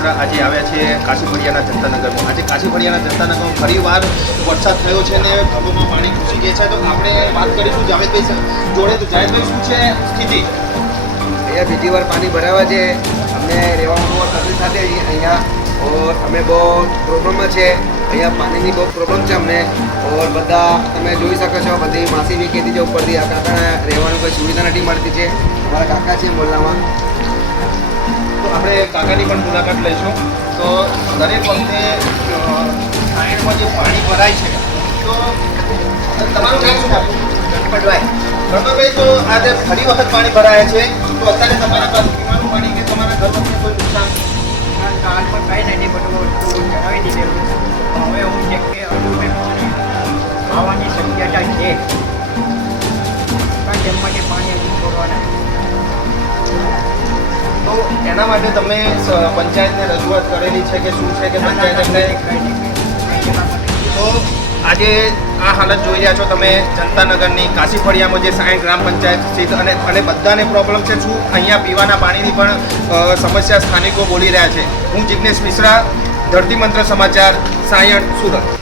મિશ્રા આજે આવ્યા છે કાશીફળિયાના જનતાનગરમાં. આજે કાશીફળિયાના જનતાનગરમાં ફરીવાર વરસાદ થયો છે ને ઘરોમાં પાણી ઘૂસી ગયા છે. તો આપણે વાત કરીશું જાવેદભાઈ જોડે. તો જાવેદભાઈ, શું છે સ્થિતિ? અહીંયા બીજી વાર પાણી ભરાવા છે. અમને રહેવામાં તકલીફ થતી અહીંયા ઓર અમે બહુ પ્રોબ્લેમમાં છે. અહીંયા પાણીની બહુ પ્રોબ્લેમ છે અમને. ઓર બધા તમે જોઈ શકો છો, બધી માસી બી કહેતી છે ઉપરથી આ કાકાને રહેવાનું કોઈ સુવિધા નથી મળતી છે. અમારા કાકા છે મોલ્લામાં. તો આપણે કાકાની પણ મુલાકાત લઈશું. તો દરેક વખતે સાયણમાં જે પાણી ભરાય છે, તો તમારું નામ શું આપું? ગણપતભાઈ, તો આજે ફરી વખત પાણી ભરાયા છે, તો અત્યારે તમારા પાસે પીવાનું પાણી કે તમારા ઘર વખતે કોઈ નુકસાન? કાલ પણ કાંઈ નહીં, બધું જણાવી દીધેલું. હવે હું છે કે આવવાની શક્યતા છે, કારણ કે એમાંથી પાણી હજુ છોડવાના. તો એના માટે તમે પંચાયતને રજૂઆત કરેલી છે કે શું છે કે પંચાયત તો આજે આ હાલત જોઈ રહ્યા છો તમે જનતાનગરની કાશીફળિયામાં જે 60 ગ્રામ પંચાયત સ્થિત અને બધાને પ્રોબ્લેમ છે. શું અહીંયા પીવાના પાણીની પણ સમસ્યા સ્થાનિકો બોલી રહ્યા છે. હું જિગ્નેશ મિશ્રા, ધરતી મંત્ર સમાચાર, સાયણ, સુરત.